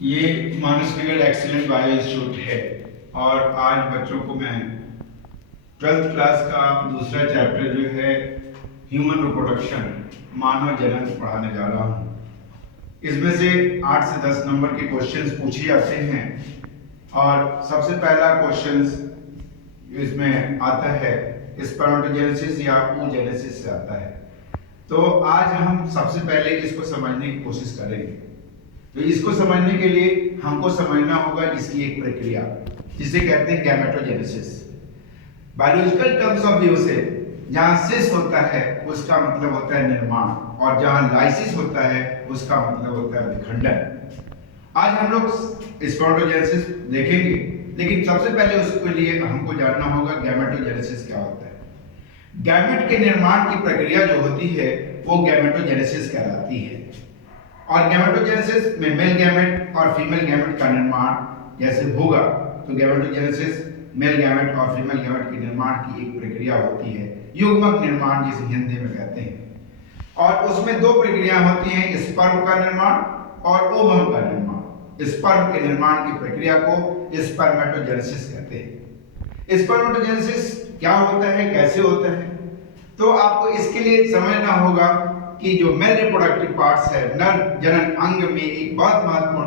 ये Manas Nagar excellent bio institute है और आज बच्चों को मैं 12th क्लास का दूसरा चैप्टर जो है ह्यूमन रिप्रोडक्शन मानव जनन पढ़ाने जा रहा हूँ। इसमें से 8 से 10 नंबर के क्वेश्चंस पूछे जाते हैं और सबसे पहला क्वेश्चंस इसमें आता है स्पर्मेटोजेनेसिस या oogenesis से आता है। तो आज हम सबसे पहले इसको समझने की कोशिश करेंगे। तो इसको समझने के लिए हमको समझना होगा इसकी एक प्रक्रिया जिसे कहते हैं gametogenesis. Biological terms of view से जहां सिस होता है उसका मतलब होता है निर्माण और जहां लाइसिस होता है उसका मतलब होता है विखंडन। आज हम लोग स्पर्मेटोजेनेसिस देखेंगे, लेकिन सबसे पहले उसके लिए हमको जानना होगा गैमेटोजेनेसिस क्या होता है। गैमेट के निर्माण की प्रक्रिया जो होती है वो गैमेटोजेनेसिस कहलाती है और गैमेटोजेनेसिस में मेल गैमेट और फीमेल गैमेट का निर्माण जैसे होगा तो गैमेटोजेनेसिस मेल गैमेट और फीमेल गैमेट के निर्माण की एक प्रक्रिया होती है, युग्मक निर्माण जिसे हिंदी में कहते हैं। और उसमें दो प्रक्रियाएं होती हैं, स्पर्म का निर्माण और ओवम का निर्माण। स्पर्म के निर्माण की प्रक्रिया को स्पर्मेटोजेनेसिस कहते हैं। स्पर्मेटोजेनेसिस क्या होता है, कैसे होता है, तो आपको इसके लिए समझना होगा कि जो मेल रिप्रोडक्टिव पार्ट्स है, नर जनन अंग में एक बहुत महत्वपूर्ण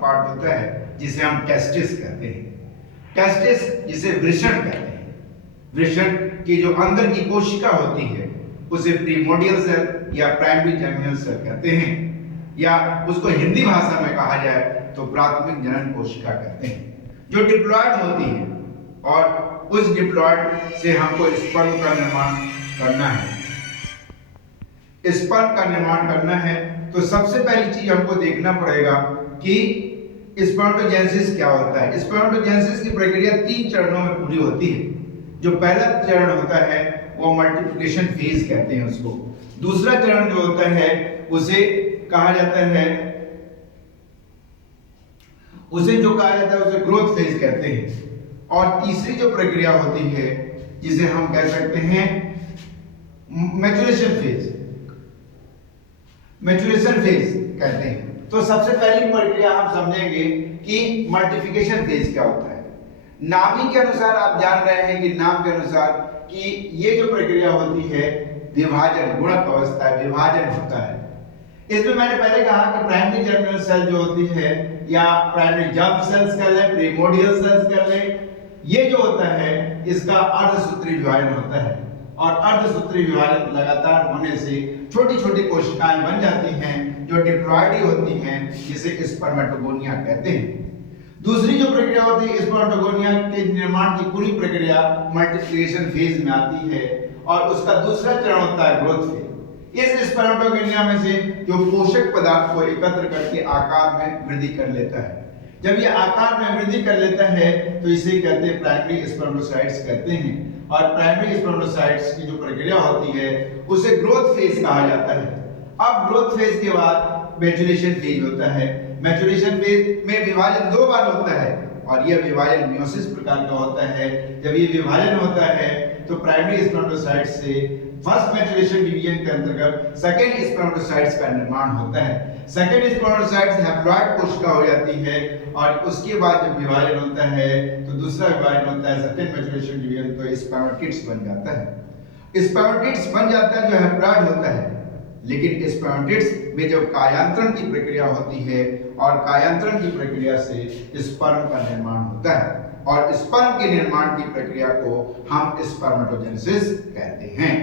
पार्ट होता है जिसे हम टेस्टिस कहते हैं। टेस्टिस जिसे वृषण कहते हैं। वृषण की जो अंदर की कोशिका होती है उसे प्रीमोडियल सेल या प्राइमरी जर्मिनल सेल कहते हैं, या उसको हिंदी भाषा में कहा जाए तो प्राथमिक जनन कोशिका कहते हैं, जो डिप्लॉयड होती है। और उस डिप्लॉयड से हमको स्पर्म का निर्माण करना है। स्पर्म का निर्माण करना है तो सबसे पहली चीज हमको देखना पड़ेगा कि स्पर्मेटोजेनेसिस क्या होता है। स्पर्मेटोजेनेसिस की प्रक्रिया 3 चरणों में पूरी होती है। जो पहला चरण होता है वो मल्टीप्लिकेशन फेज कहते हैं उसको। दूसरा चरण जो होता है उसे कहा जाता है उसे ग्रोथ फेज कहते हैं। और तीसरी जो प्रक्रिया होती है जिसे हम कह सकते हैं मैच्योरेशन फेज कहते हैं। तो सबसे पहली प्रक्रिया हम समझेंगे कि मल्टीप्लिकेशन फेज क्या होता है। नाम ही के अनुसार आप जान रहे हैं कि नाम के अनुसार कि ये जो प्रक्रिया होती है विभाजन, गुणक अवस्था है, विभाजन होता है। इसमें मैंने पहले कहा कि प्राइमरी जर्मिनल सेल जो होती है या प्राइमरी जर्म सेल्स कर ले, प्रीमोडियल सेल्स कर ले, ये जो होता है इसका अर्धसूत्री विभाजन होता है और अर्धसूत्री विभाजन लगातार होने से छोटी छोटी कोशिकाएं बन जाती हैं जो डिप्लॉयड होती हैं, जिसे स्पर्मेटोगोनिया कहते हैं। दूसरी जो प्रक्रिया होती है स्पर्मेटोगोनिया के निर्माण की पूरी प्रक्रिया मल्टीप्लिकेशन फेज में आती है और उसका दूसरा चरण होता है ग्रोथ फेज। इस स्पर्मेटोगोनिया में से जो पोषक पदार्थ को एकत्र करके आकार में वृद्धि कर लेता है। जब ये आकार में वृद्धि कर लेता है तो इसे कहते हैं प्राइमरी स्पर्मेटोसाइट्स कहते हैं। और प्राइमरी स्पर्मेटोसाइट्स की जो प्रक्रिया होती है उसे ग्रोथ फेज कहा जाता है। अब ग्रोथ फेज के बाद मैच्योरेशन फेज होता है। मैच्योरेशन फेज में विभाजन 2 बार होता है और यह विभाजन मियोसिस प्रकार का होता है। जब ये विभाजन होता है तो प्राइमरी स्पर्मेटोसाइट से फर्स्ट मैच्योरेशन डिवीजन के अंतर्गत सेकेंड स्पर्मेटोसाइट्स का निर्माण होता है। सेकेंड स्पर्मेटोसाइट्स हैप्लॉइड कोशिका हो जाती है और उसके बाद जब विभाजन होता है तो दूसरा विभाजन होता है सेकेंड मैच्योरेशन डिवीजन, तो स्पर्मेटिड्स बन जाता है। स्पर्मेटिड्स बन जाता है जो हैप्लॉइड होता है, लेकिन स्पर्मेटिड्स में जब कायांतरण की प्रक्रिया होती है और कायांतरण की प्रक्रिया से स्पर्म का निर्माण होता है और स्पर्म के निर्माण की प्रक्रिया को हम स्पर्मेटोजेनेसिस कहते हैं।